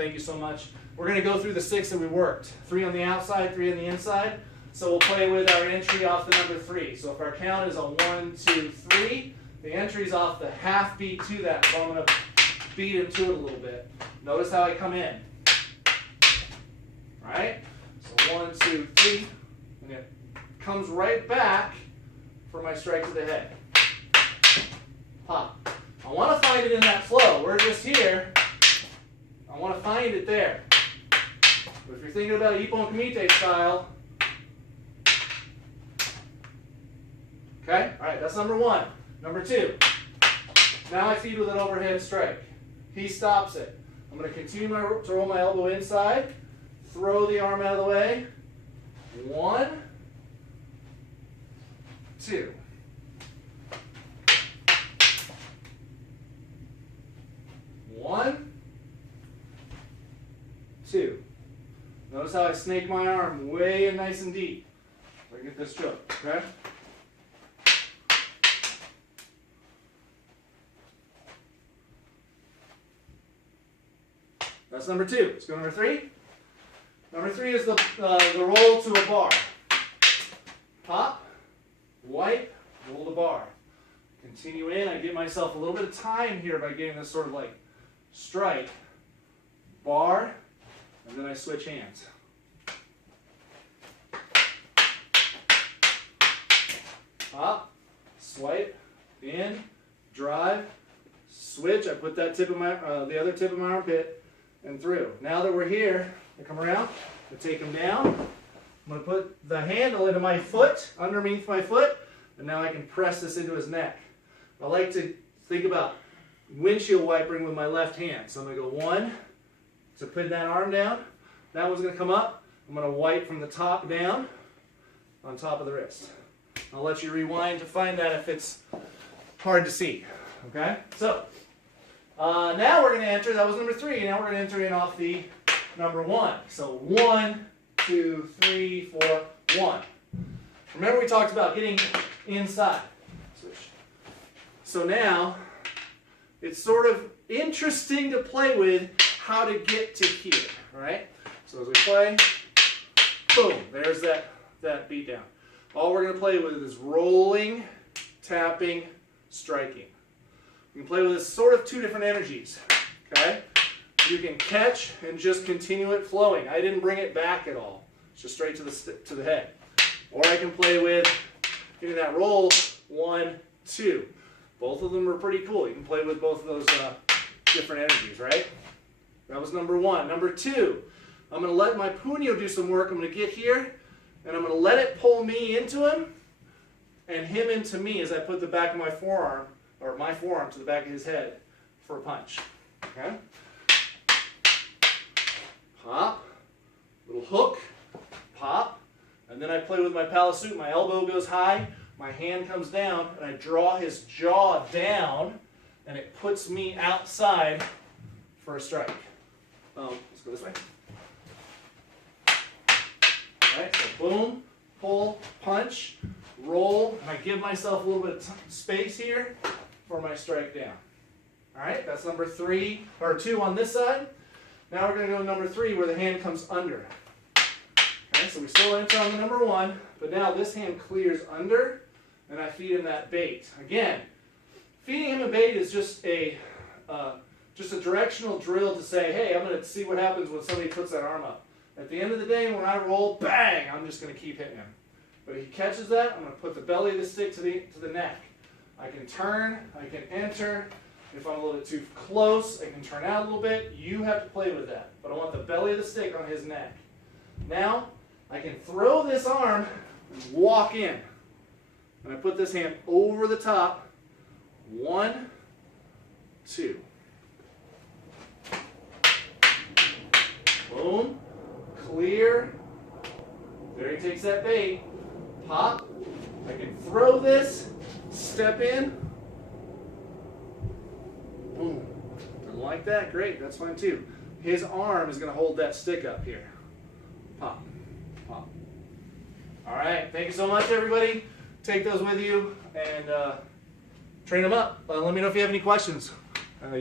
thank you so much. We're going to go through the 6 that we worked. 3 on the outside, 3 on the inside. So we'll play with our entry off the number 3. So if our count is a 1, 2, 3, the entry's off the half beat to that. So I'm going to beat into it a little bit. Notice how I come in. Right? So 1, 2, 3, and it comes right back for my strike to the head. Pop. I want to find it in that flow. We're just here. I want to find it there. But if you're thinking about Ippon Kumite style, okay? All right, that's number 1. Number 2. Now I feed with an overhead strike. He stops it. I'm going to continue to roll my elbow inside, throw the arm out of the way. 1, 2. 1, 2. Notice how I snake my arm way in nice and deep. So I get this stroke, okay? That's number 2. Let's go to number 3. Number 3 is the roll to a bar. Pop, wipe, roll the bar. Continue in. I give myself a little bit of time here by getting this sort of like strike, bar, and then I switch hands. Pop, swipe, in, drive, switch. I put that tip of my, the other tip of my armpit and through. Now that we're here, I come around, I take him down. I'm going to put the handle into my foot, underneath my foot, and now I can press this into his neck. I like to think about windshield wiping with my left hand. So I'm going to go 1, so putting that arm down. That one's going to come up. I'm going to wipe from the top down on top of the wrist. I'll let you rewind to find that if it's hard to see. Okay? So, now we're going to enter, that was number 3, now we're going to enter in off the number 1. So 1, 2, 3, 4, 1. Remember we talked about getting inside. Switch. So now, it's sort of interesting to play with how to get to here, right? So as we play, boom, there's that beat down. All we're going to play with is rolling, tapping, striking. You can play with this sort of 2 different energies, okay? You can catch and just continue it flowing. I didn't bring it back at all. It's just straight to the head. Or I can play with getting that roll, 1, 2. Both of them are pretty cool. You can play with both of those different energies, right? That was number 1. Number 2, I'm going to let my punyo do some work. I'm going to get here, and I'm going to let it pull me into him, and him into me as I put the back of my forearm, or my forearm to the back of his head for a punch. Okay? Pop, little hook, pop, and then I play with my palisut. My elbow goes high, my hand comes down, and I draw his jaw down, and it puts me outside for a strike. Let's go this way. Alright, so boom, pull, punch, roll, and I give myself a little bit of space here for my strike down. Alright, that's number 3, or 2 on this side. Now we're going to go to number 3 where the hand comes under. Okay, so we still enter on the number 1, but now this hand clears under, and I feed him that bait. Again, feeding him a bait is just a directional drill to say, hey, I'm going to see what happens when somebody puts that arm up. At the end of the day, when I roll, bang, I'm just going to keep hitting him. But if he catches that, I'm going to put the belly of the stick to the neck. I can turn, I can enter. If I'm a little bit too close, I can turn out a little bit. You have to play with that. But I want the belly of the stick on his neck. Now, I can throw this arm and walk in. And I put this hand over the top. 1, 2. Boom. Clear. There he takes that bait. Pop. I can throw this. Step in. Boom. Doesn't like that? Great. That's fine too. His arm is going to hold that stick up here. Pop. Pop. All right. Thank you so much, everybody. Take those with you and train them up. Let me know if you have any questions. You can